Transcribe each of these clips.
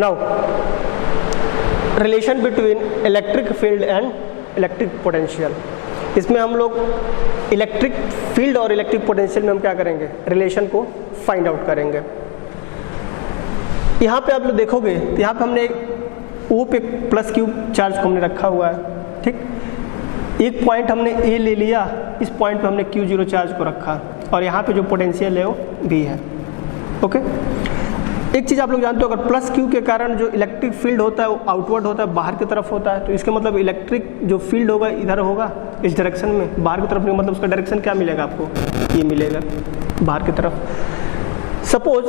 Now relation between electric field and electric potential. इसमें हम लोग इलेक्ट्रिक फील्ड और इलेक्ट्रिक पोटेंशियल में हम क्या करेंगे, रिलेशन को फाइंड आउट करेंगे। यहाँ पे आप लोग देखोगे तो यहाँ पे हमने एक ओ पे प्लस क्यू चार्ज को हमने रखा हुआ है, ठीक। एक पॉइंट हमने ए ले लिया, इस पॉइंट पे हमने Q0 चार्ज को रखा और यहाँ पे जो पोटेंशियल है वो भी है, ओके। एक चीज़ आप लोग जानते हो, अगर प्लस क्यू के कारण जो इलेक्ट्रिक फील्ड होता है वो आउटवर्ड होता है, बाहर की तरफ होता है, तो इसका मतलब इलेक्ट्रिक जो फील्ड होगा इधर होगा, इस डायरेक्शन में, बाहर की तरफ नहीं, मतलब उसका डायरेक्शन क्या मिलेगा आपको, ये मिलेगा बाहर की तरफ। सपोज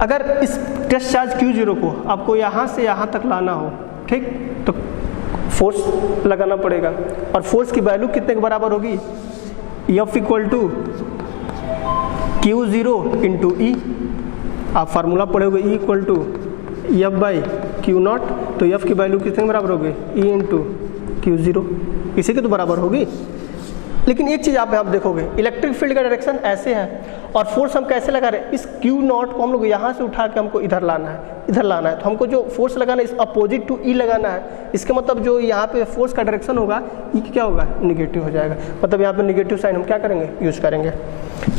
अगर इस टेस्ट चार्ज Q0 को आपको यहाँ से यहाँ तक लाना हो, ठीक, तो फोर्स लगाना पड़ेगा और फोर्स की वैल्यू कितने के बराबर होगी, F equal to Q0 into E. आप फार्मूला पढ़ोगे E equal to F by Q0, तो F की वैल्यू कितने के बराबर होगी, E इंटू Q0, इसी के तो बराबर होगी। लेकिन एक चीज़ आप देखोगे, इलेक्ट्रिक फील्ड का डायरेक्शन ऐसे है और फोर्स हम कैसे लगा रहे हैं, इस Q0 को हम लोग यहाँ से उठा के हमको इधर लाना है, इधर लाना है, तो हमको जो फोर्स लगाना है इस अपोजिट टू E लगाना है। इसके मतलब जो यहाँ पे फोर्स का डायरेक्शन होगा E क्या होगा, निगेटिव हो जाएगा, मतलब यहाँ पे निगेटिव साइन हम क्या करेंगे, यूज करेंगे,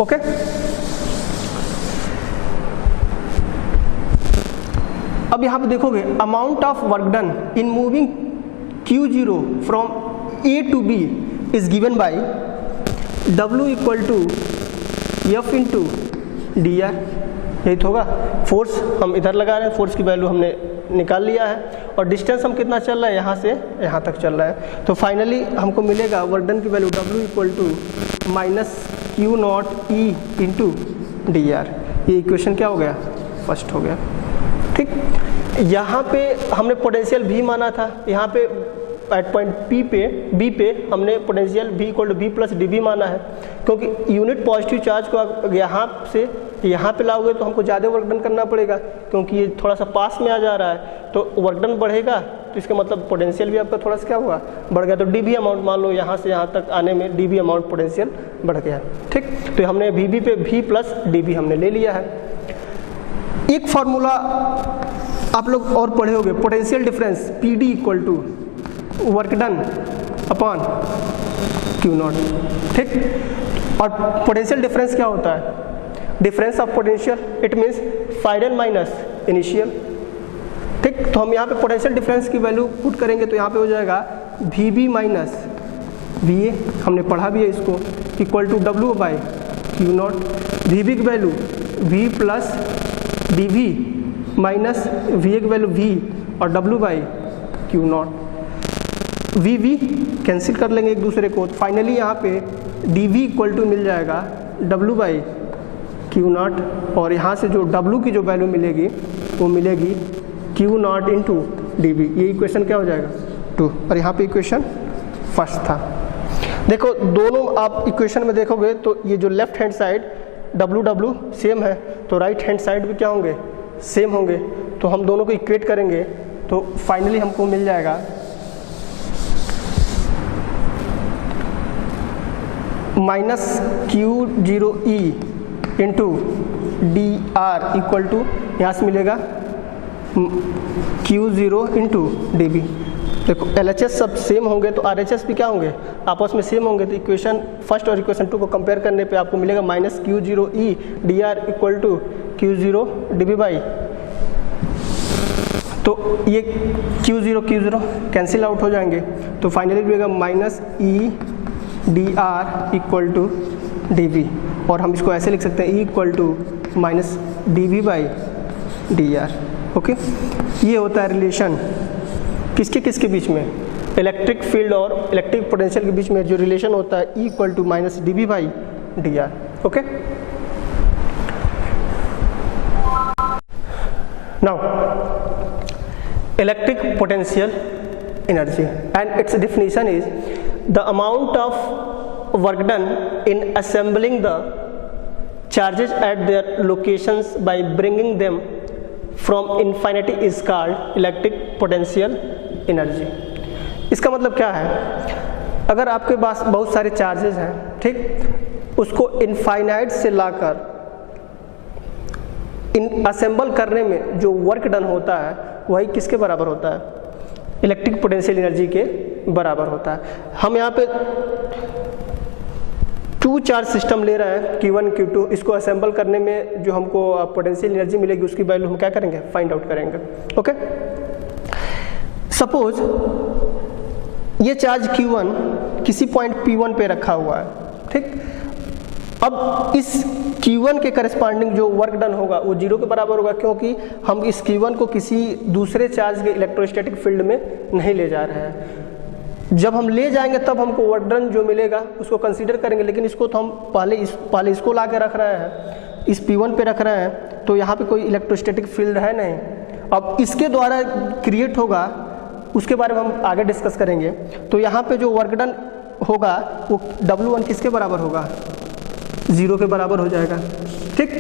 ओके। अब यहाँ पे देखोगे amount of work done in moving Q0 from A to B is given by W equal to F into D R. यही तो होगा, फोर्स हम इधर लगा रहे हैं, फोर्स की वैल्यू हमने निकाल लिया है और डिस्टेंस हम कितना चल रहा है, यहाँ से यहाँ तक चल रहा है, तो फाइनली हमको मिलेगा वर्क डन की value W equal to minus Q0 E into D R. ये इक्वेशन क्या हो गया, फर्स्ट हो गया, ठीक। यहाँ पे हमने पोटेंशियल भी माना था, यहाँ पे एट पॉइंट बी पे हमने potential V equal to V plus D माना है, क्योंकि यूनिट पॉजिटिव चार्ज को यहाँ से यहाँ पे लाओगे तो हमको ज़्यादा वर्क डन करना पड़ेगा, क्योंकि ये थोड़ा सा पास में आ जा रहा है, तो वर्क डन बढ़ेगा, तो इसका मतलब पोटेंशियल भी आपका थोड़ा सा क्या हुआ, बढ़ गया। तो डी अमाउंट मान लो यहाँ से यहाँ तक आने में डी अमाउंट पोटेंशियल बढ़ गया, ठीक। तो हमने वी पे V प्लस डी हमने ले लिया है। एक फार्मूला आप लोग और पढ़े होंगे, potential difference PD equal to work done upon Q0, ठीक। और पोटेंशियल डिफरेंस क्या होता है, difference of potential, it means final minus initial, ठीक। तो हम यहाँ पे पोटेंशियल डिफरेंस की वैल्यू पुट करेंगे तो यहाँ पे हो जाएगा VB माइनस VA, हमने पढ़ा भी है इसको, equal to W by Q0। VB की value V plus DV minus VA की वैल्यू V और W by Q0। VV cancel कर लेंगे एक दूसरे को, तो फाइनली यहाँ पे DV इक्वल टू मिल जाएगा W बाई Q0 और यहाँ से जो W की जो वैल्यू मिलेगी वो मिलेगी Q0 इंटू DV। ये इक्वेशन क्या हो जाएगा, 2, और यहाँ पे इक्वेशन फर्स्ट था। देखो दोनों आप इक्वेशन में देखोगे तो ये जो left hand side W same है, तो राइट हैंड साइड भी क्या होंगे, सेम होंगे, तो हम दोनों को इक्वेट करेंगे तो फाइनली हमको मिल जाएगा minus Q0E into D R equal to, यहाँ से मिलेगा Q0 इंटू डी बी। देखो LHS सब सेम होंगे तो RHS भी क्या होंगे, आपस में सेम होंगे, तो इक्वेशन फर्स्ट और इक्वेशन 2 को कंपेयर करने पे आपको मिलेगा minus Q0E D R equal to Q0 D B by, तो ये Q0 कैंसिल आउट हो जाएंगे, तो फाइनली मिलेगा minus E D R equal to D B, और हम इसको ऐसे लिख सकते हैं E equal to minus D B by D R, okay. ये होता है रिलेशन किसके बीच में, इलेक्ट्रिक फील्ड और इलेक्ट्रिक पोटेंशियल के बीच में जो रिलेशन होता है E equal to minus D B by D R, okay. Now electric potential energy and its definition is the amount of work done in assembling the charges eight there locations by bringing them from infinity is called electric potential energy. इसका मतलब क्या है, अगर आपके पास बहुत सारे charges हैं, ठीक, उसको इनफाइनाइट से लाकर इन असेंबल करने में जो वर्क डन होता है वही किसके बराबर होता है, इलेक्ट्रिक पोटेंशियल एनर्जी के बराबर होता है। हम यहाँ पे 2 चार्ज सिस्टम ले रहे हैं Q1 Q2, इसको असेंबल करने में जो हमको पोटेंशियल एनर्जी मिलेगी उसकी वैल्यू हम क्या करेंगे, फाइंड आउट करेंगे। ओके, सपोज ये चार्ज Q1 किसी पॉइंट P1 पे रखा हुआ है, ठीक। अब इस Q1 के करस्पॉन्डिंग जो वर्क डन होगा वो 0 के बराबर होगा, क्योंकि हम इस Q1 को किसी दूसरे चार्ज के इलेक्ट्रोस्टैटिक फील्ड में नहीं ले जा रहे हैं। जब हम ले जाएंगे तब हमको वर्क डन जो मिलेगा उसको कंसीडर करेंगे, लेकिन इसको तो हम पहले इसको ला के रख रहे हैं, इस P1 पे रख रहे हैं, तो यहाँ पे कोई इलेक्ट्रोस्टैटिक फील्ड है नहीं। अब इसके द्वारा क्रिएट होगा उसके बारे में हम आगे डिस्कस करेंगे। तो यहाँ पे जो वर्क डन होगा वो W1 किसके बराबर होगा, 0 के बराबर हो जाएगा, ठीक।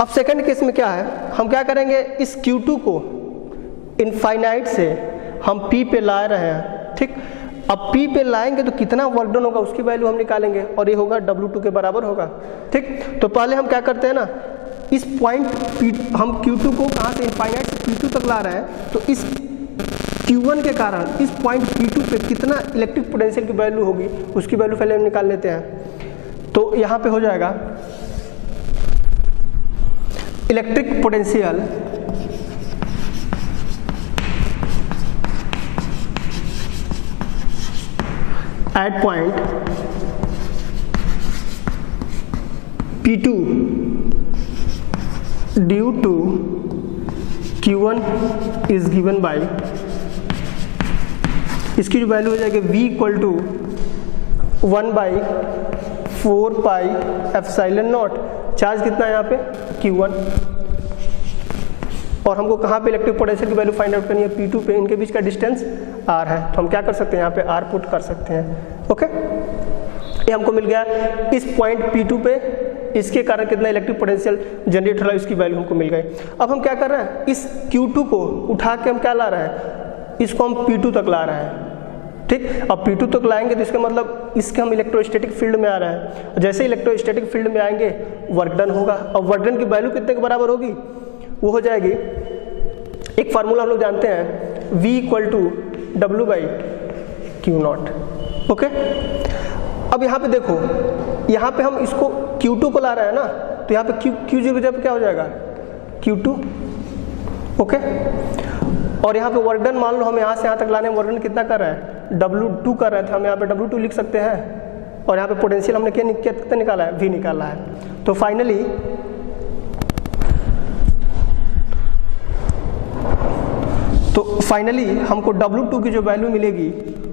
अब सेकंड केस में क्या है, हम क्या करेंगे, इस Q2 को इनफाइनाइट से हम P पे ला रहे हैं, ठीक। अब P पे लाएंगे तो कितना वर्क डन होगा उसकी वैल्यू हम निकालेंगे और ये होगा W2 के बराबर होगा, ठीक। तो पहले हम क्या करते हैं ना, इस पॉइंट हम Q2 को कहाँ से इनफाइनाइट से P2 तक ला रहे हैं, तो इस Q1 के कारण इस पॉइंट P2 पे कितना इलेक्ट्रिक पोटेंशियल की वैल्यू होगी उसकी वैल्यू पहले हम निकाल लेते हैं। तो यहाँ पे हो जाएगा electric potential at point P2 due to Q1 is given by, इसकी जो वैल्यू हो जाएगी V equal to 1/4 pi epsilon naught, charge कितना है यहाँ पे Q1, और हमको कहाँ पे इलेक्ट्रिक पोटेंशियल की वैल्यू फाइंड आउट करनी है, P2 पे, इनके बीच का डिस्टेंस R है, तो हम क्या कर सकते हैं यहाँ पे R पुट कर सकते हैं। ओके, ये हमको मिल गया इस पॉइंट P2 पे इसके कारण कितना इलेक्ट्रिक पोटेंशियल जनरेट हो रहा है उसकी वैल्यू हमको मिल गई। अब हम क्या कर रहे हैं, इस Q2 को उठा के हम क्या ला रहे हैं, इसको हम P2 तक ला रहे हैं, ठीक। अब P2 तक लाएंगे तो इसका मतलब इसके हम इलेक्ट्रोस्टैटिक फील्ड में आ रहे हैं, जैसे इलेक्ट्रोस्टैटिक फील्ड में आएंगे वर्क डन होगा, और वर्क डन की वैल्यू कितने के बराबर होगी, वो हो जाएगी, एक फार्मूला हम लोग जानते हैं, V equal to W/Q0। Okay, अब यहाँ पे देखो, यहाँ पे हम इसको Q2 को ला रहे हैं ना, तो यहाँ पे Q0 की जगह क्या हो जाएगा, Q2। ओके, और यहाँ पे वर्क डन मान लो हम यहाँ से यहाँ तक लाने में वर्क डन कितना कर रहे हैं, W2 कर रहे थे, हम यहाँ पे W2 लिख सकते हैं, और यहाँ पे पोटेंशियल हमने कितना निकाला है, V निकाला है। तो फाइनली हमको W2 की जो वैल्यू मिलेगी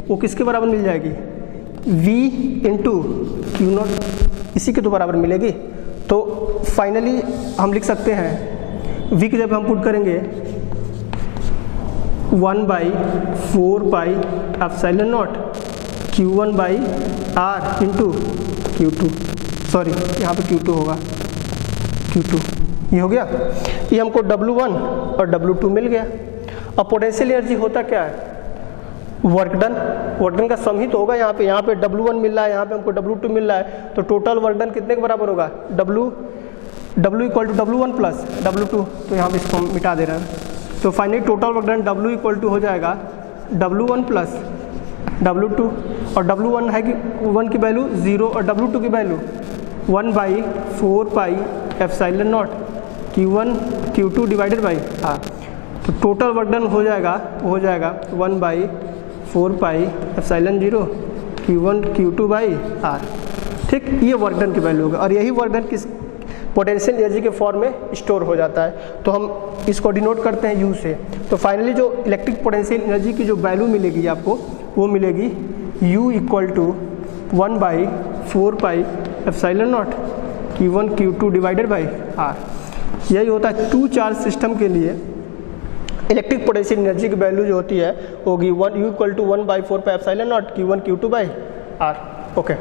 वो किसके बराबर मिल जाएगी, V इंटू Q0, इसी के तो बराबर मिलेगी। तो फाइनली हम लिख सकते हैं V की जब हम पुट करेंगे 1/4 pi epsilon not Q1/R into Q2, sorry यहाँ पे Q2 होगा, Q2 ये हो गया, ये हमको W1 और W2 मिल गया। अब पोटेंशियल एनर्जी होता क्या है, वर्क डन का सम ही तो होगा, यहाँ पे W1 मिल रहा है, यहाँ पे हमको W2 मिल रहा है, तो टोटल वर्क डन कितने के बराबर होगा, W equal to W1 plus W2, तो यहाँ पे इसको हम मिटा दे रहे हैं। तो finally total work done W equal to हो जाएगा W1 प्लस W2, और W1 है कि 1 की वैल्यू 0 और W2 की value 1/4 pi epsilon naught Q1 divided by R। तो टोटल वर्क डन हो जाएगा 1/4 पाई एप्सिलॉन 0 Q1 R, ठीक। ये वर्क डन की वैल्यू होगा, और यही वर्क डन किस पोटेंशियल एनर्जी के फॉर्म में स्टोर हो जाता है, तो हम इसको डिनोट करते हैं U से। तो फाइनली जो इलेक्ट्रिक पोटेंशियल एनर्जी की जो वैल्यू मिलेगी आपको, वो मिलेगी U equal to 1/4 pi epsilon naught Q1 divided by R। यही होता है 2 चार्ज सिस्टम के लिए इलेक्ट्रिक पोटेंशियल एनर्जी की वैल्यू जो होती है होगी U equal to 1/4 pi epsilon naught Q1 R। Okay.